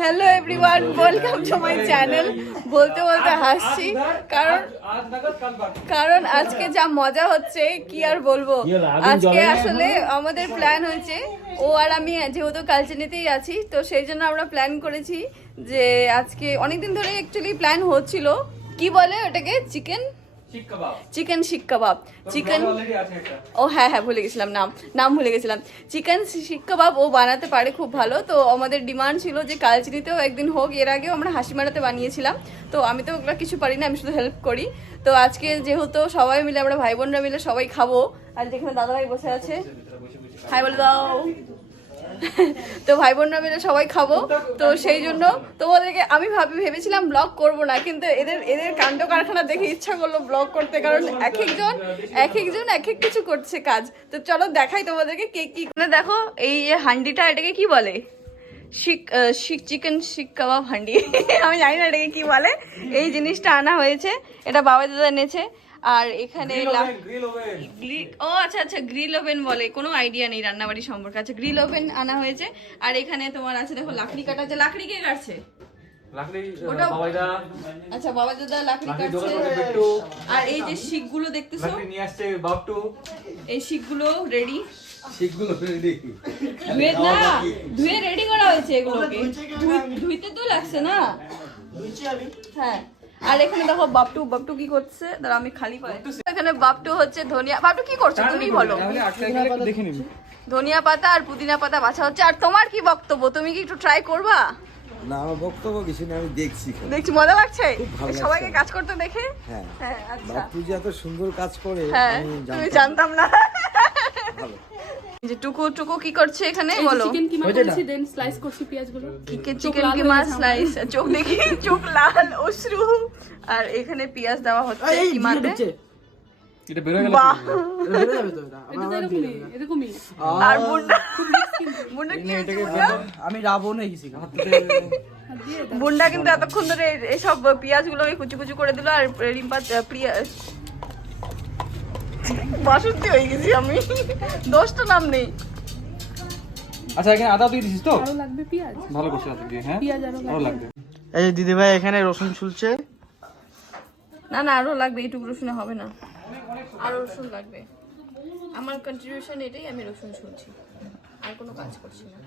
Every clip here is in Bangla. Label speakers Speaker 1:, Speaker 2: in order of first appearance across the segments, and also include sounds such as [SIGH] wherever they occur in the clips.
Speaker 1: Hello everyone welcome to my channel বলতে বলতে হাসছি, কারণ কারণ আজকে যা মজা হচ্ছে, কি আর বলব? আজকে আসলে আমাদের প্ল্যান হয়েছে, ও আর আমি যেহেতু কালচিনিতেই আছি, তো সেই জন্য আমরা প্ল্যান করেছি যে আজকে অনেকদিন ধরে অ্যাকচুয়ালি প্ল্যান হচ্ছিল। কি বলে ওটাকে? চিকেন চিকেন শিক কাবাব। চিকেন ও হ্যাঁ হ্যাঁ ভুলে গেছিলাম নাম নাম ভুলে গেছিলাম। চিকেন শিক কাবাব ও বানাতে পারে খুব ভালো। তো আমাদের ডিমান্ড ছিল যে কালচিনিতেও একদিন হোক এর আগেও আমরা হাসিমারাতে বানিয়েছিলাম। তো আমি তো ওগুলো কিছু পারি না আমি শুধু হেল্প করি। তো আজকে যেহেতু সবাই মিলে আমরা ভাই বোনরা মিলে সবাই খাব। আর যেখানে দাদাভাই বসে আছে। হাই বলে দাও। তো ভাই বোনরা মিলে সবাই খাব। তো সেই জন্য তোমাদেরকে আমি ভাবি ভেবেছিলাম ব্লগ করব না কিন্তু এদের এদের কাণ্ড কারখানা দেখে ইচ্ছা করল ব্লগ করতে কারণ এক একজন এক একজন এক এক কিছু করছে কাজ। তো চলো দেখাই তোমাদেরকে কে কি করে। দেখো এই হান্ডিটা এটাকে কি বলে? আহ, শিক চিকেন শিক কাবাব হান্ডি। [LAUGHS] আমি জানি না এটাকে কি বলে। এই জিনিসটা আনা হয়েছে এটা বাবা দাদা এনেছে। আর এখানে ও আচ্ছা আচ্ছা গ্রিল ওভেন বলে কোনো আইডিয়া নেই রান্নাবাড়ি সম্পর্কে। আচ্ছা গ্রিল ওভেন আনা হয়েছে আর এখানে তোমার আছে দেখো লাকড়ি কাটা আছে। লাকড়ি কে কাটছে? ওটা- আচ্ছা বাবা দাদা লাকড়ি কাটছে। আর এই যে শিকগুলো দেখতেছো? এই শিকগুলো রেডি ধুয়ে না ধুয়ে রেডি করা হয়েছে এগুলোকে। ধুই- ধুইতে তো লাগছে না? হ্যাঁ। আর এখানে দেখো বাপটু বাপটু কি করছে? দাঁড়া আমি খালি পাই এখানে বাপটু হচ্ছে ধনিয়া বাপটু কি করছ? তুমি বলো।
Speaker 2: দেখে
Speaker 1: ধনিয়া পাতা আর পুদিনা পাতা বাছা হচ্ছে। আর তোমার কি বক্তব্য? তুমি কি একটু ট্রাই করবা?
Speaker 3: না আমার বক্তব্য কিছু না আমি দেখছি
Speaker 1: দেখছি মজা লাগছে? সবাইকে কাজ করতে দেখে?
Speaker 3: হ্যাঁ।
Speaker 1: হ্যাঁ আচ্ছা।
Speaker 3: বাপু যে এত সুন্দর কাজ করে
Speaker 1: হ্যাঁ
Speaker 3: আমি
Speaker 1: তুমি
Speaker 3: জানতাম
Speaker 1: না। যে টুকু টুকু কি করছে এখানে? বলো।
Speaker 4: চিকেন কিমা করেছি দেন স্লাইস করছি পেঁয়াজগুলো।
Speaker 1: চিকেন কিমা স্লাইস চোখ দেখি চোখ লাল অশ্রু। আর এখানে পেঁয়াজ দেওয়া হচ্ছে কিমাতে।
Speaker 2: এটা বেরো গেল
Speaker 4: এটা তো এরকমই এরকমই।
Speaker 1: আর মুন্ডা মুন্ডা কি
Speaker 5: আমি রাবণ হয়ে গেছি
Speaker 1: মুন্ডা কিন্তু এতক্ষণ ধরে এই- এইসব পেঁয়াজগুলো কুচি কুচি করে দিল আর রিম্পা প্রিয়া বাসন্তী হয়ে গেছি আমি। দোষটা নাম নেই।
Speaker 2: আচ্ছা এখানে আদা দিয়ে দিছিস তো?
Speaker 4: লাগবে পেঁয়াজ।
Speaker 2: ভালো করছিস আদা দিয়ে হ্যাঁ?
Speaker 4: পেঁয়াজ
Speaker 2: আরও
Speaker 4: লাগবে।
Speaker 5: এই যে দিদি ভাই এখানে রসুন ছুলছে।
Speaker 1: না না আরও লাগবে এইটুকু রসুনে হবে না। আরও রসুন লাগবে। আমার কন্ট্রিবিউশন এটাই আমি রসুন শুনছি আর কোনো কাজ করছি না।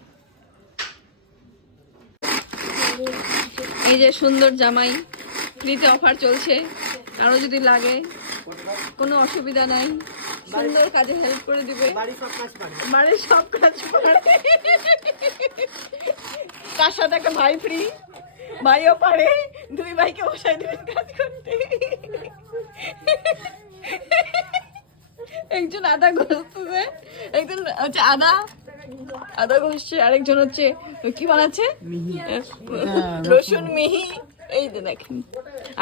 Speaker 1: এই যে সুন্দর জামাই ফ্রিতে অফার চলছে। আরও যদি লাগে কোনো অসুবিধা নাই। সুন্দর কাজে হেল্প করে দিবে। বাড়ির সব কাজ পারে তার সাথে একটা ভাই ফ্রি ভাইও পারে। দুই ভাইকে বসাই দেবেন কাজ করতে। একজন আদা ঘষতেছে একজন হচ্ছে আদা আদা ঘষছে আরেকজন হচ্ছে কি বানাচ্ছে? রসুন মিহি। এই যে দেখেন।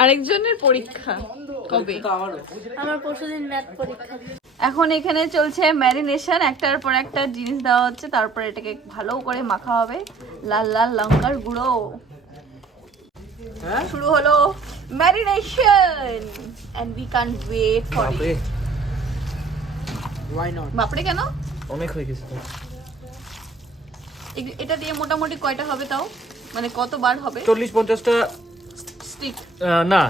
Speaker 1: আরেকজনের পরীক্ষা। কবে?
Speaker 6: আমার পরশুদিন ম্যাথ পরীক্ষা।
Speaker 1: এখন এখানে চলছে ম্যারিনেশন একটার পর একটা জিনিস দেওয়া হচ্ছে তারপর এটাকে ভালো করে মাখা হবে। লাল লাল লঙ্কার গুঁড়ো। শুরু হলো marination and we can't wait
Speaker 5: for it
Speaker 1: বাপরে। কেন?
Speaker 5: অনেক হয়ে গেছে
Speaker 1: এটা দিয়ে মোটামুটি কয়টা হবে তাও? মানে কতবার হবে?
Speaker 2: চল্লিশ পঞ্চাশটা
Speaker 1: স্টিক
Speaker 2: না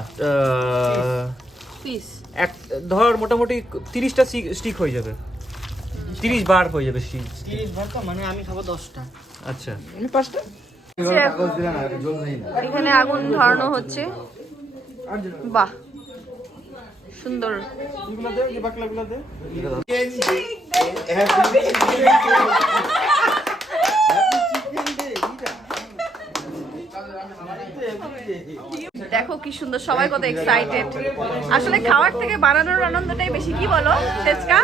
Speaker 1: পিস
Speaker 2: এক ধর মোটামুটি তিরিশটা স্টিক হয়ে যাবে তিরিশ বার হয়ে যাবে স্টিক
Speaker 5: তিরিশ বার তো মানে আমি খাব দশটা
Speaker 2: আচ্ছা
Speaker 5: আমি পাঁচটা
Speaker 1: এখানে আগুন ধরানো হচ্ছে বাহ সুন্দর দেখো কি সুন্দর সবাই কত এক্সাইটেড আসলে খাওয়ার থেকে বানানোর আনন্দটাই বেশি কি বলো সেচকা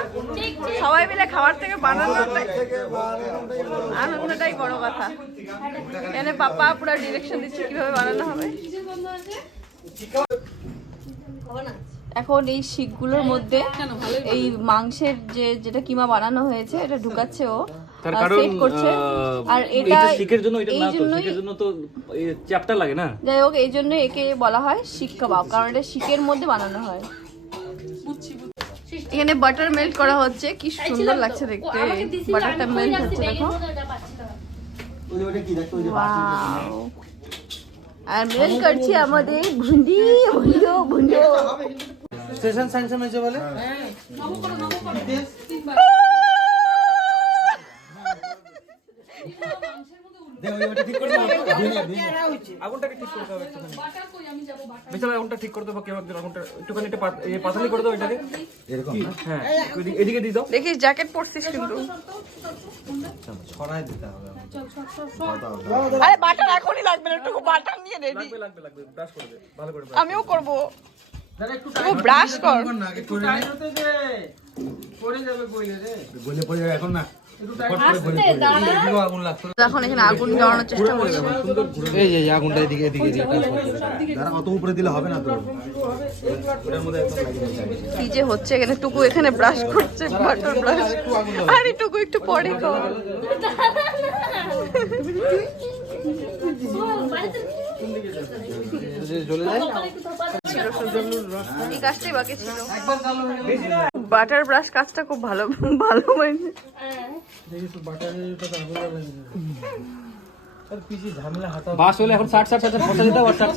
Speaker 1: সবাই মিলে খাওয়ার থেকে বানানোটাই আনন্দটাই বড় কথা। এখানে পাপা পুরো ডিরেকশন দিচ্ছে কীভাবে বানানো হবে। এখন এই শিকগুলোর মধ্যে এই মাংসের যে যেটা কিমা বানানো হয়েছে এটা ঢুকাচ্ছে ও।
Speaker 2: তার কারণ
Speaker 1: করছে। আর এটা
Speaker 2: শিখের জন্য এটা
Speaker 1: এই
Speaker 2: না তো
Speaker 1: জন্যই
Speaker 2: শিখের জন্য তো চ্যাপ্টার লাগে না।
Speaker 1: যাই হোক এই জন্য একে বলা হয় শিক কাবাব কারণ এটা শিকের মধ্যে বানানো হয়। এখানে বাটার মেল্ট করা হচ্ছে কি সুন্দর লাগছে দেখতে। বাটারটা মেল্ট হচ্ছে দেখো. আর মেল্ট করছি আমাদের ভুন্ডি ভুন্ডো ভুন্ডো।
Speaker 5: স্টেশন স্যাংশন হয়েছে বলে?
Speaker 2: আগুনটাকে ঠিক করতে হবে একটুখানি। বিশাল আগুনটা ঠিক করতে হবে কেউ একজন আগুনটা একটুখানি এটা পাত- পাতালি করে দাও এটাকে?
Speaker 3: এরকম
Speaker 2: হ্যাঁ এদিকে- দিয়ে দাও।
Speaker 1: দেখিস জ্যাকেট পরছিস কিন্তু।
Speaker 3: ছড়াই দিতে হবে
Speaker 1: আরে বাটার এখনই লাগবে না একটু বাটার নিয়ে রেডি
Speaker 2: লাগবে লাগবে লাগবে ব্রাশ করে দে ভালো করে
Speaker 1: আমিও করব। ব্রাশ কর।
Speaker 3: গলে পড়ে যাবে এখন না?
Speaker 1: এখন এখানে আগুন জ্বালানোর চেষ্টা করছে।
Speaker 3: এই যে আগুনটা এদিকে এদিকে অত উপরে দিলে হবে না তো।
Speaker 1: কি যে হচ্ছে এখানে টুকু এখানে ব্রাশ করছে বাটার ব্রাশ আরে টুকু একটু পরে কর। [LAUGHS] এই কাজটাই বাকি ছিল। বাটার ব্রাশ কাজটা খুব ভালো ভালো হয়নি।
Speaker 2: বাস হলে এখন ষাট ষাট ষাট বসা যেতে আর ষাট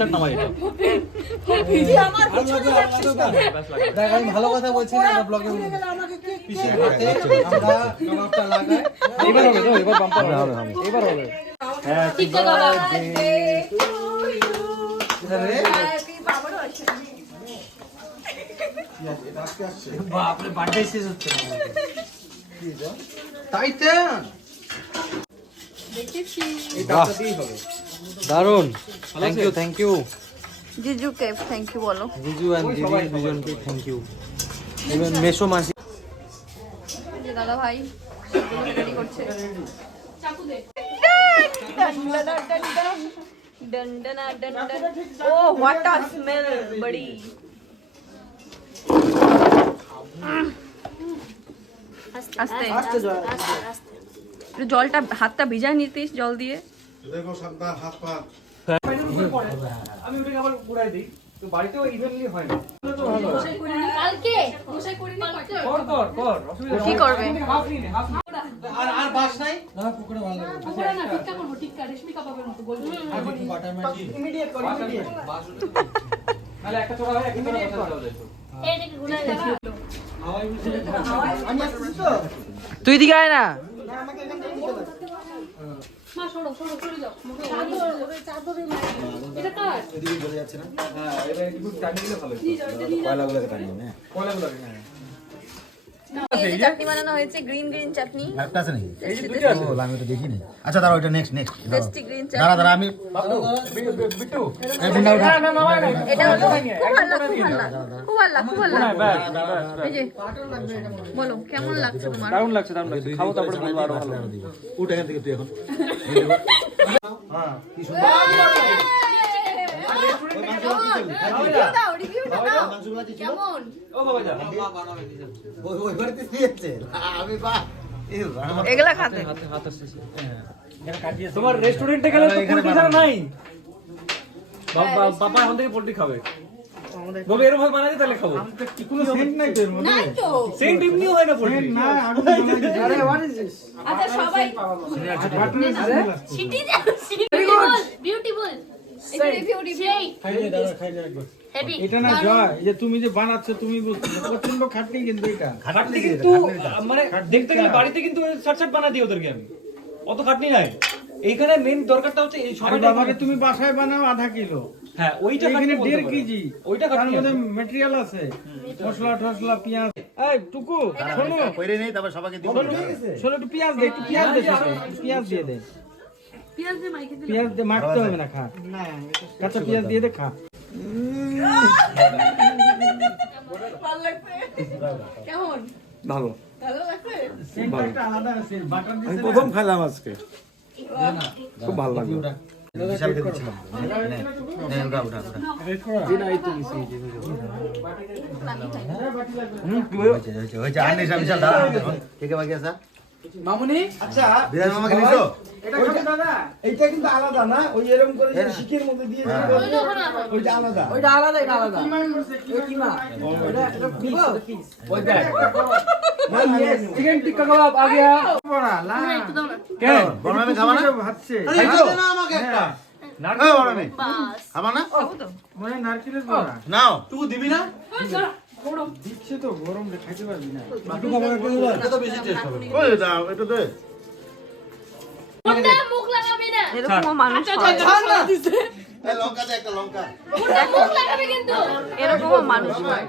Speaker 5: দেখ আমি ভালো কথা বলছি না ব্লগে পিছিয়ে হাতে আমরা কাবাবটা লাগাই।
Speaker 2: এবার হবে তো এবার বাম্পার হবে। এবার হবে
Speaker 5: দারুণ থ্যাংক ইউ থ্যাংক ইউ
Speaker 1: জিজু কে থ্যাংক ইউ বলো।
Speaker 5: জিজু এন্ড জিজু দুজনকে থ্যাংক ইউ ইভেন মেসো মাসি।
Speaker 1: দাদা ভাই করছে। চাকু দে। done done oh what a smell बड़ी আস্তে একটু জলটা হাতটা ভিজায় নিতিস জল দিয়ে
Speaker 2: আমি ওটাকে আবার পুরাই দিই তো বাড়িতেও ইভেনলি হয় না
Speaker 6: কালকে
Speaker 2: কর কর কর অসুবিধা
Speaker 1: কি করবে
Speaker 5: বাস নাই? না পুকুরে ভালো লাগে।
Speaker 4: পকোড়া না টিক্কা করব টিক্কা রেশমি কাবাবের মতো গোল।
Speaker 5: বাটার ইমিডিয়েট করি ইমিডিয়েট।
Speaker 2: একটা চড়া হয় একটা চড়া
Speaker 6: দেখা
Speaker 5: তুই দিকে আয় না।
Speaker 4: মা সরো সরো সরে যাও। এটা কার?
Speaker 3: এদিকে চলে যাচ্ছে না।
Speaker 2: হ্যাঁ এটা একটু টাইম দিলে ভালো হতো।
Speaker 3: কয়লাগুলোকে টানিয়ে না
Speaker 2: কয়লাগুলো হ্যাঁ।
Speaker 1: এই চাটনি বানানো হয়েছে গ্রিন গ্রিন চাটনি।
Speaker 3: একটা আছে নাকি?
Speaker 2: এই যে দুটো আছে।
Speaker 3: ও আমি ওটা দেখিনি। আচ্ছা দাঁড়া ওইটা next
Speaker 1: next tasty
Speaker 3: green
Speaker 1: chutney
Speaker 3: দাঁড়া আমি
Speaker 2: বিট্টু
Speaker 3: এই বুন্ডা উঠা।
Speaker 1: এটা হলো খুব ভালো খুব খুব ভালো খুব ভালো।
Speaker 2: ব্যাস ব্যাস
Speaker 1: এই যে বলো কেমন লাগছে তোমার?
Speaker 2: দারুণ লাগছে দারুণ লাগছে। খাও তারপরে বলব আরও ভালো।
Speaker 3: উঠ এখান থেকে তুই এখন
Speaker 1: এগুলা খাতে
Speaker 2: তোমার রেস্টুরেন্টে গেলে তো নাই বাবা এখন থেকে পোল্ট্রি খাবে বলবে এরকম তাহলে খাব কোনো হয়
Speaker 1: আচ্ছা সবাই রিভিউ রিভিউ
Speaker 7: এটা না জয় যে তুমি যে বানাচ্ছ তুমি বুঝতে প্রচণ্ড খাটনি কিন্তু এটা।
Speaker 2: খাটনি কিন্তু মানে দেখতে গেলে বাড়িতে কিন্তু ষাট ষাট বানা দিই ওদেরকে আমি। অত খাটনি নাই। এইখানে মেন দরকারটা হচ্ছে এই
Speaker 7: আরে
Speaker 2: সবাইটা
Speaker 7: তুমি বাসায় বানাও আধা কিলো।
Speaker 2: হ্যাঁ ওইটা খাটনি
Speaker 7: দেড় কেজি।
Speaker 2: ওইটা খাটনি
Speaker 7: মধ্যে
Speaker 2: আছে।
Speaker 7: আছে। মশলা টসলা পেঁয়াজ। এই টুকু শোনো।
Speaker 3: কইরে নেই তারপর সবাইকে দিব।
Speaker 7: শোনো একটু পেঁয়াজ দে একটু পেঁয়াজ দে পেঁয়াজ দিয়ে দে।
Speaker 4: পেঁয়াজ দিয়ে মাইকে দিলে
Speaker 7: পেঁয়াজ দিয়ে মাখতে হবে না খা। কাঁচা পেঁয়াজ দিয়ে দে খা।
Speaker 1: কেমন?
Speaker 2: ভালো।
Speaker 1: ভালো লাগছে?
Speaker 7: সেন্টটা আলাদা আছে বাটার
Speaker 3: আমি প্রথম খেলাম আজকে।
Speaker 2: খুব ভালো লাগল।
Speaker 3: কে বাকি আছে
Speaker 7: মামুনি
Speaker 5: আচ্ছা
Speaker 3: বিরাজ মামাকে নিছো?
Speaker 7: এটা এইটা কিন্তু আলাদা না? ওই এরকম করে যে শিকের মধ্যে দিয়ে দিয়ে ওইটা আলাদা।
Speaker 2: ওইটা আলাদা। এটা আলাদা। ওই কি না এটা দিব ওই দেখ। চিকেন টিক্কা কাবাব আ গয়া
Speaker 7: বড়া লা
Speaker 6: একটু দাও না
Speaker 2: কে
Speaker 3: বড় মামি খাবা না?
Speaker 7: ভাবছে।
Speaker 5: আরে না আমাকে একটা।
Speaker 3: এই বড় মামি।
Speaker 6: বাস।
Speaker 3: খাবা না?
Speaker 7: মনে হয় নারকেলের বড়া।
Speaker 3: নাও।
Speaker 5: তুই দিবি না?
Speaker 7: গরম দিচ্ছে তো গরম রে খাইতে পারবি না।
Speaker 5: এটা তো বেশি টেস্ট হবে
Speaker 3: ওই দাও এটা দে।
Speaker 6: লাগাবি
Speaker 1: মানুষ এরকমও মানুষ হয়।